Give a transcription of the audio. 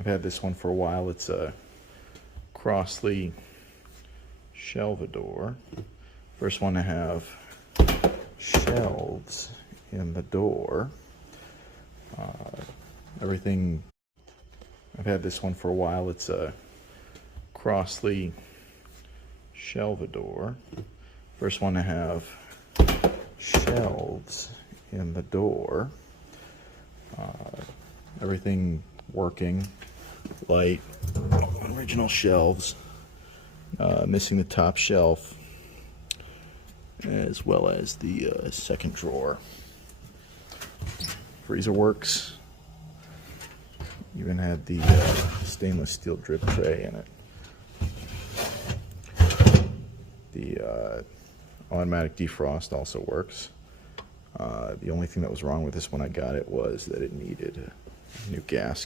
I've had this one for a while. It's a Crosley Shelvador. First one to have shelves in the door. Everything. I've had this one for a while. It's a Crosley Shelvador. First one to have shelves in the door. Everything working, light, original shelves, missing the top shelf, as well as the second drawer. Freezer works. Even had the stainless steel drip tray in it. The automatic defrost also works. The only thing that was wrong with this when I got it was that it needed a new gasket.